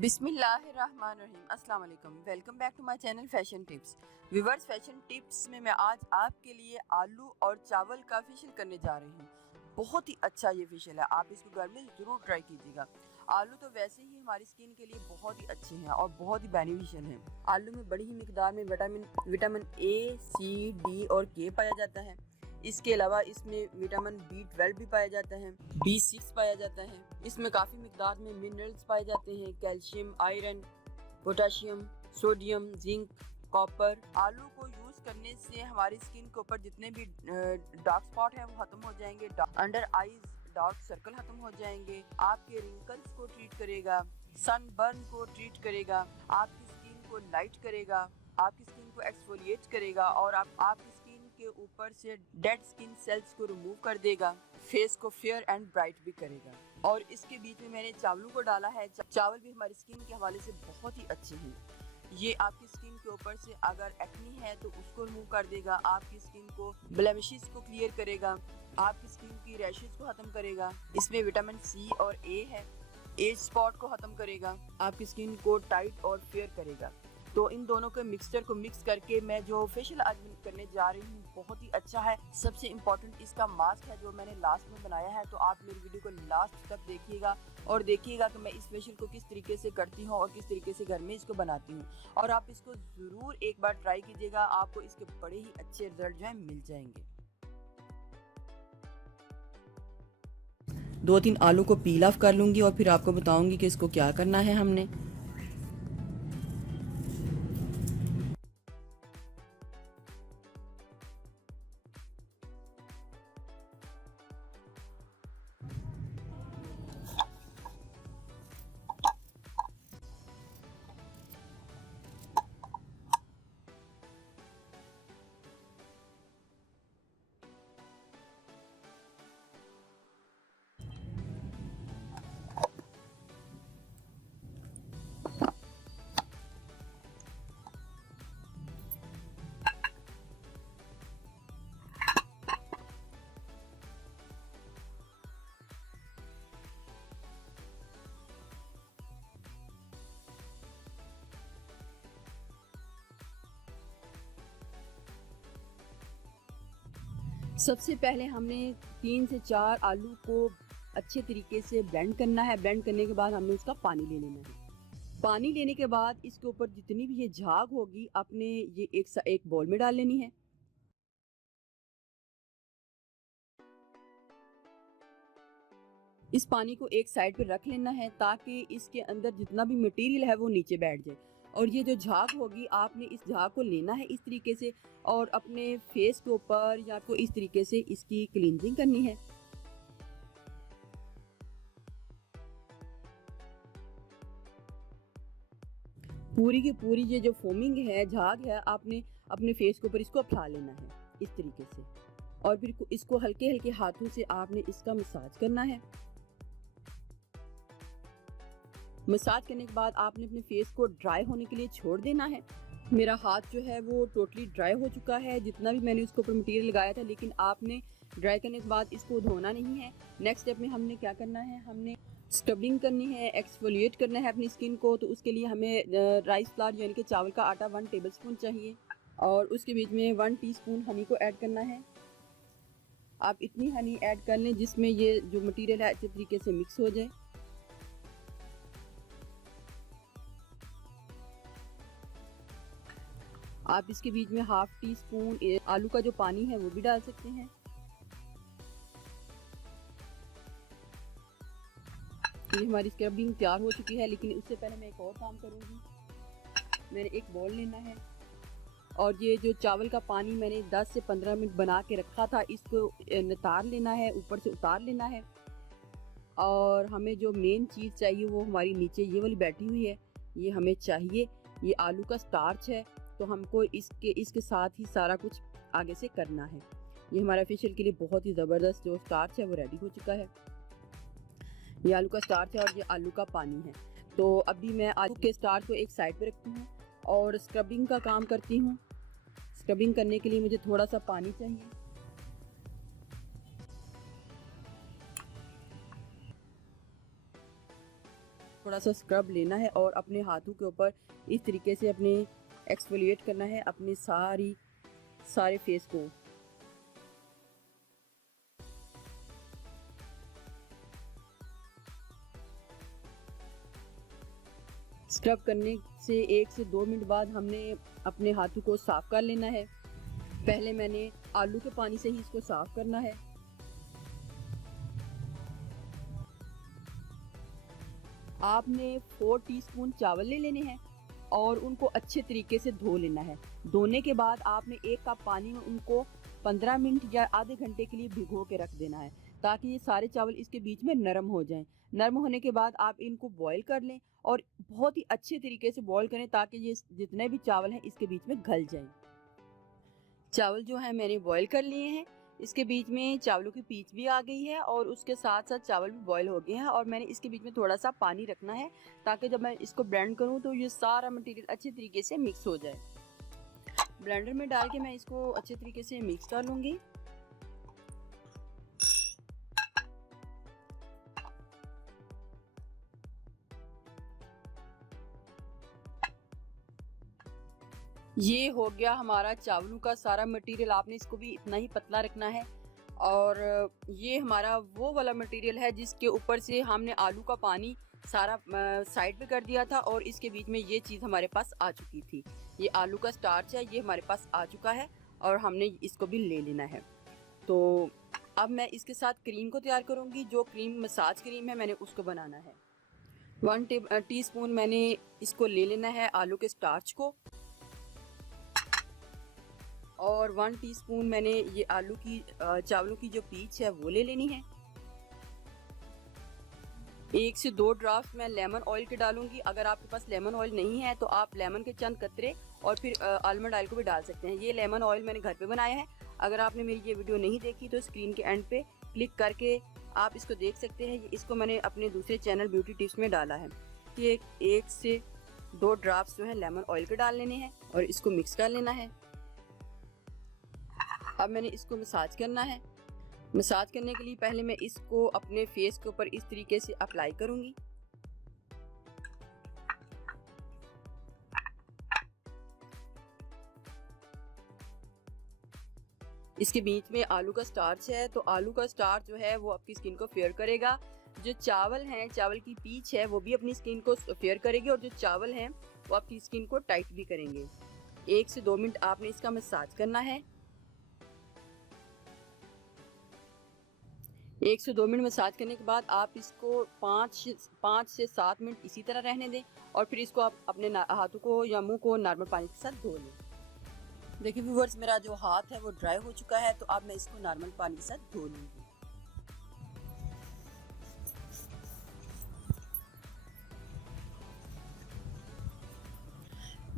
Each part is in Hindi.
बिस्मिल्लाहिर्रहमानिर्रहीम। अस्सलाम वालेकुम। Welcome back to my channel fashion tips. Viewers, fashion tips में मैं आज आपके लिए आलू और चावल का फेशियल करने जा रही हूँ। बहुत ही अच्छा ये फेशियल है, आप इसको घर में ज़रूर ट्राई कीजिएगा। आलू तो वैसे ही हमारी स्किन के लिए बहुत ही अच्छे हैं और बहुत ही बेनिफिशियल हैं। आलू में बड़ी ही मिकदार में विटामिन ए, सी, डी और के पाया जाता है। इसके अलावा इसमें विटामिन B12 भी पाया जाता है, B6 पाया जाता है। इसमें काफ़ी मिकदार में मिनरल्स पाए जाते हैं, calcium, iron, potassium, sodium, zinc, copper. आलू को यूज़ करने से हमारी स्किन के ऊपर जितने भी डार्क स्पॉट हैं वो ख़त्म हो जाएंगे, अंडर आईज डार्क सर्कल ख़त्म हो जाएंगे, आपके रिंकल्स को ट्रीट करेगा, सनबर्न को ट्रीट करेगा, आपकी स्किन को लाइट करेगा, आपकी स्किन को एक्सफोलिएट करेगा और आपकी स्किन के ऊपर से डेड स्किन सेल्स को रिमूव कर देगा, फेस को फेयर एंड ब्राइट भी करेगा। और इसके बीच में मैंने चावलों को डाला है। चावल भी हमारी स्किन के हवाले से बहुत ही अच्छे हैं। ये आपकी स्किन के ऊपर से अगर एक्नी है तो उसको रिमूव कर देगा, आपकी स्किन को ब्लेमिशेस को क्लियर करेगा, आपकी स्किन की रैशेस को ख़त्म करेगा। इसमें विटामिन सी और ए है, एज स्पॉट को ख़त्म करेगा, आपकी स्किन को टाइट और फेयर करेगा। तो इन दोनों के मिक्सचर को मिक्स करके मैं जो फेशियल आज करने जा रही हूँ बहुत ही अच्छा है। सबसे इम्पोर्टेंट इसका मास्क है जो मैंने लास्ट में बनाया है, तो आप मेरी वीडियो को लास्ट तक देखिएगा और देखिएगा कि मैं इस फेशियल को किस तरीके से करती हूँ और किस तरीके से घर में इसको बनाती हूँ। और आप इसको ज़रूर एक बार ट्राई कीजिएगा, आपको इसके बड़े ही अच्छे रिजल्ट जो है मिल जाएंगे। 2-3 आलू को पील ऑफ कर लूँगी और फिर आपको बताऊँगी कि इसको क्या करना है हमने। सबसे पहले हमने 3 से 4 आलू को अच्छे तरीके से ब्लेंड करना है। ब्लेंड करने के बाद हमने उसका पानी ले लेना है। पानी लेने के बाद इसके ऊपर जितनी भी ये झाग होगी आपने ये एक बाउल में डाल लेनी है। इस पानी को एक साइड पे रख लेना है ताकि इसके अंदर जितना भी मटेरियल है वो नीचे बैठ जाए। और ये जो झाग होगी आपने इस झाग को लेना है इस तरीके से और अपने फेस के ऊपर या आपको इस तरीके से इसकी क्लींजिंग करनी है। पूरी की पूरी ये जो फोमिंग है, झाग है, आपने अपने फेस के ऊपर इसको अप्लाई लेना है इस तरीके से और फिर इसको हल्के हल्के हाथों से आपने इसका मसाज करना है। मसाज करने के बाद आपने अपने फेस को ड्राई होने के लिए छोड़ देना है। मेरा हाथ जो है वो टोटली ड्राई हो चुका है, जितना भी मैंने उसके ऊपर मटेरियल लगाया था, लेकिन आपने ड्राई करने के बाद इसको धोना नहीं है। नेक्स्ट स्टेप में हमने क्या करना है, हमने स्क्रबिंग करनी है, एक्सफोलिएट करना है अपनी स्किन को। तो उसके लिए हमें राइस फ्लावर यानी कि चावल का आटा 1 टेबलस्पून चाहिए और उसके बीच में 1 टीस्पून हनी को ऐड करना है। आप इतनी हनी ऐड कर लें जिसमें ये जो मटेरियल है अच्छे तरीके से मिक्स हो जाए। आप इसके बीच में 1/2 टीस्पून आलू का जो पानी है वो भी डाल सकते हैं। ये हमारी स्क्रबिंग तैयार हो चुकी है, लेकिन उससे पहले मैं एक और काम करूँगी। मैंने एक बाउल लेना है और ये जो चावल का पानी मैंने 10 से 15 मिनट बना के रखा था इसको नितार लेना है, ऊपर से उतार लेना है। और हमें जो मेन चीज़ चाहिए वो हमारी नीचे ये वाली बैठी हुई है, ये हमें चाहिए। ये आलू का स्टार्च है, तो हमको इसके साथ ही सारा कुछ आगे से करना है। ये हमारा फेशियल के लिए बहुत ही ज़बरदस्त जो स्टार्च है वो रेडी हो चुका है। ये आलू का स्टार्च है और ये आलू का पानी है। तो अभी मैं आलू के स्टार्च को एक साइड पे रखती हूँ और स्क्रबिंग का काम करती हूँ। स्क्रबिंग करने के लिए मुझे थोड़ा सा पानी चाहिए। थोड़ा सा स्क्रब लेना है और अपने हाथों के ऊपर इस तरीके से अपने एक्सफोलिएट करना है अपनी सारे फेस को। स्क्रब करने से 1 से 2 मिनट बाद हमने अपने हाथों को साफ कर लेना है। पहले मैंने आलू के पानी से ही इसको साफ करना है। आपने 4 टीस्पून चावल ले लेने हैं और उनको अच्छे तरीके से धो लेना है। धोने के बाद आपने 1 कप पानी में उनको 15 मिनट या आधे घंटे के लिए भिगो के रख देना है ताकि ये सारे चावल इसके बीच में नरम हो जाएं। नरम होने के बाद आप इनको बॉईल कर लें और बहुत ही अच्छे तरीके से बॉईल करें ताकि ये जितने भी चावल हैं इसके बीच में घल जाएं। चावल जो है मैंने बॉईल कर लिए हैं। इसके बीच में चावलों की पीच भी आ गई है और उसके साथ साथ चावल भी बॉईल हो गए हैं और मैंने इसके बीच में थोड़ा सा पानी रखना है ताकि जब मैं इसको ब्लेंड करूं तो ये सारा मटेरियल अच्छे तरीके से मिक्स हो जाए। ब्लेंडर में डाल के मैं इसको अच्छे तरीके से मिक्स कर लूँगी। ये हो गया हमारा चावलों का सारा मटेरियल। आपने इसको भी इतना ही पतला रखना है और ये हमारा वो वाला मटेरियल है जिसके ऊपर से हमने आलू का पानी सारा साइड पे कर दिया था और इसके बीच में ये चीज़ हमारे पास आ चुकी थी। ये आलू का स्टार्च है, ये हमारे पास आ चुका है और हमने इसको भी ले लेना है। तो अब मैं इसके साथ क्रीम को तैयार करूँगी। जो क्रीम मसाज क्रीम है मैंने उसको बनाना है। 1 टीस्पून मैंने इसको ले लेना है आलू के स्टार्च को और 1 टीस्पून मैंने ये आलू की चावलों की जो पीच है वो ले लेनी है। 1 से 2 ड्राफ्ट मैं लेमन ऑयल के डालूंगी। अगर आपके पास लेमन ऑयल नहीं है तो आप लेमन के चंद कतरे और फिर आलमंड ऑयल को भी डाल सकते हैं। ये लेमन ऑयल मैंने घर पे बनाया है। अगर आपने मेरी ये वीडियो नहीं देखी तो स्क्रीन के एंड पे क्लिक करके आप इसको देख सकते हैं। इसको मैंने अपने दूसरे चैनल ब्यूटी टिप्स में डाला है। ये 1 से 2 ड्राफ्ट जो है लेमन ऑयल के डाल लेने हैं और इसको मिक्स कर लेना है। अब मैंने इसको मसाज करना है। मसाज करने के लिए पहले मैं इसको अपने फेस के ऊपर इस तरीके से अप्लाई करूंगी। इसके बीच में आलू का स्टार्च है तो आलू का स्टार्च जो है वो आपकी स्किन को फेयर करेगा। जो चावल हैं, चावल की पीच है वो भी अपनी स्किन को फेयर करेगी और जो चावल हैं वो आपकी स्किन को टाइट भी करेंगे। 1 से 2 मिनट आपने इसका मसाज करना है। 1 से 2 मिनट मसाज करने के बाद आप इसको 5 से 7 मिनट इसी तरह रहने दें और फिर इसको आप अपने हाथों को या मुंह को नॉर्मल पानी के साथ धो लें। देखिए व्यूअर्स, मेरा जो हाथ है वो ड्राई हो चुका है तो अब मैं इसको नॉर्मल पानी के साथ धो लूँगी।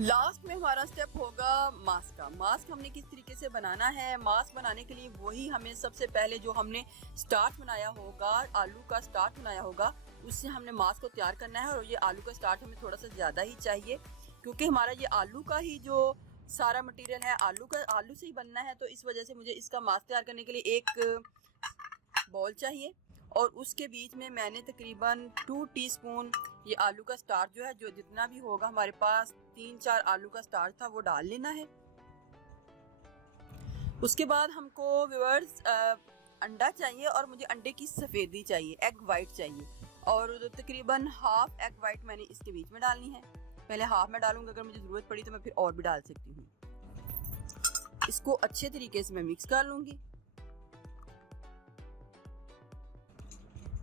लास्ट में हमारा स्टेप होगा मास्क का। मास्क हमने किस तरीके से बनाना है? मास्क बनाने के लिए वही हमें सबसे पहले जो हमने स्टार्च बनाया होगा, आलू का स्टार्च बनाया होगा, उससे हमने मास्क को तैयार करना है। और ये आलू का स्टार्च हमें थोड़ा सा ज़्यादा ही चाहिए क्योंकि हमारा ये आलू का ही जो सारा मटेरियल है आलू से ही बनना है। तो इस वजह से मुझे इसका मास्क तैयार करने के लिए एक बॉल चाहिए और उसके बीच में मैंने तकरीबन 2 टीस्पून ये आलू का स्टार्च जो है, जो जितना भी होगा हमारे पास 3-4 आलू का स्टार्च था वो डाल लेना है। उसके बाद हमको व्यूअर्स अंडा चाहिए और मुझे अंडे की सफ़ेदी चाहिए, एग वाइट चाहिए और तकरीबन हाफ एग वाइट मैंने इसके बीच में डालनी है। पहले हाफ में डालूंगी, अगर मुझे ज़रूरत पड़ी तो मैं फिर और भी डाल सकती हूँ। इसको अच्छे तरीके से मैं मिक्स कर लूँगी।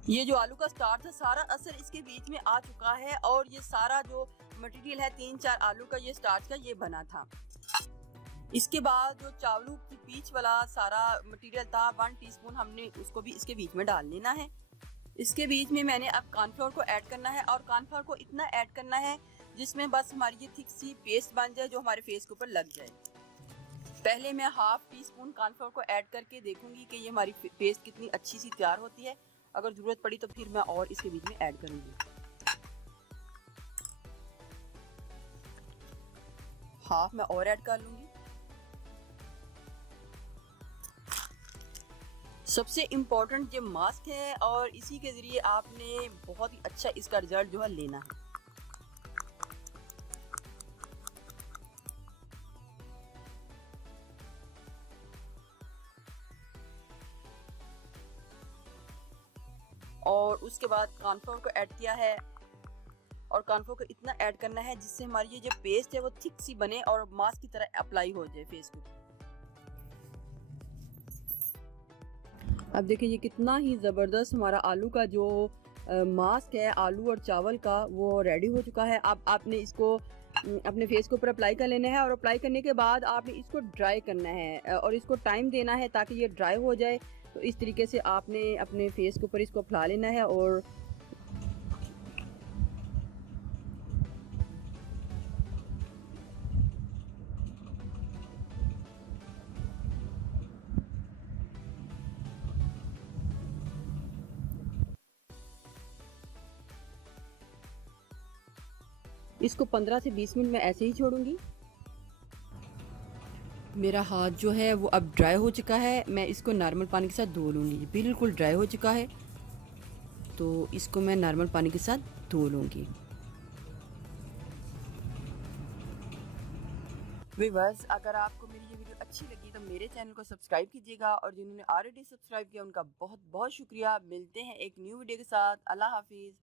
ये जो आलू का स्टार्च है सारा असर इसके बीच में आ चुका है और ये सारा जो मटेरियल है 3-4 आलू का ये स्टार्च का ये बना था। इसके बाद जो चावलों की पीच वाला सारा मटेरियल था 1 टीस्पून हमने उसको भी इसके बीच में डाल लेना है। इसके बीच में मैंने अब कॉर्नफ्लोर को ऐड करना है और कॉर्नफ्लोर को इतना ऐड करना है जिसमें बस हमारी ये थिक सी पेस्ट बन जाए जो हमारे फेस के ऊपर लग जाए। पहले मैं हाफ टीस्पून कॉर्नफ्लोर को ऐड करके देखूंगी कि ये हमारी पेस्ट कितनी अच्छी सी तैयार होती है। अगर ज़रूरत पड़ी तो फिर मैं और इसके बीच में ऐड करूंगी। हाफ मैं और ऐड कर लूंगी। सबसे इम्पोर्टेंट ये मास्क है और इसी के ज़रिए आपने बहुत ही अच्छा इसका रिज़ल्ट जो है लेना है। और उसके बाद कॉर्नफ्लोर को ऐड किया है और कॉर्नफ्लोर को इतना ऐड करना है जिससे हमारी ये जो पेस्ट है वो थिक सी बने और मास्क की तरह अप्लाई हो जाए फेस को। अब देखिए ये कितना ही ज़बरदस्त हमारा आलू का जो मास्क है आलू और चावल का वो रेडी हो चुका है। अब आपने इसको अपने फेस के ऊपर अप्लाई कर लेना है और अप्लाई करने के बाद आपने इसको ड्राई करना है और इसको टाइम देना है ताकि ये ड्राई हो जाए। तो इस तरीके से आपने अपने फेस के ऊपर इसको अप्ला लेना है और इसको 15 से 20 मिनट में ऐसे ही छोड़ूंगी। मेरा हाथ जो है वो अब ड्राई हो चुका है, मैं इसको नॉर्मल पानी के साथ धो लूँगी। बिल्कुल ड्राई हो चुका है तो इसको मैं नॉर्मल पानी के साथ धो लूँगी। व्यूअर्स, अगर आपको मेरी ये वीडियो अच्छी लगी तो मेरे चैनल को सब्सक्राइब कीजिएगा और जिन्होंने ऑलरेडी सब्सक्राइब किया उनका बहुत बहुत शुक्रिया। मिलते हैं एक न्यू वीडियो के साथ। अल्लाह हाफिज़।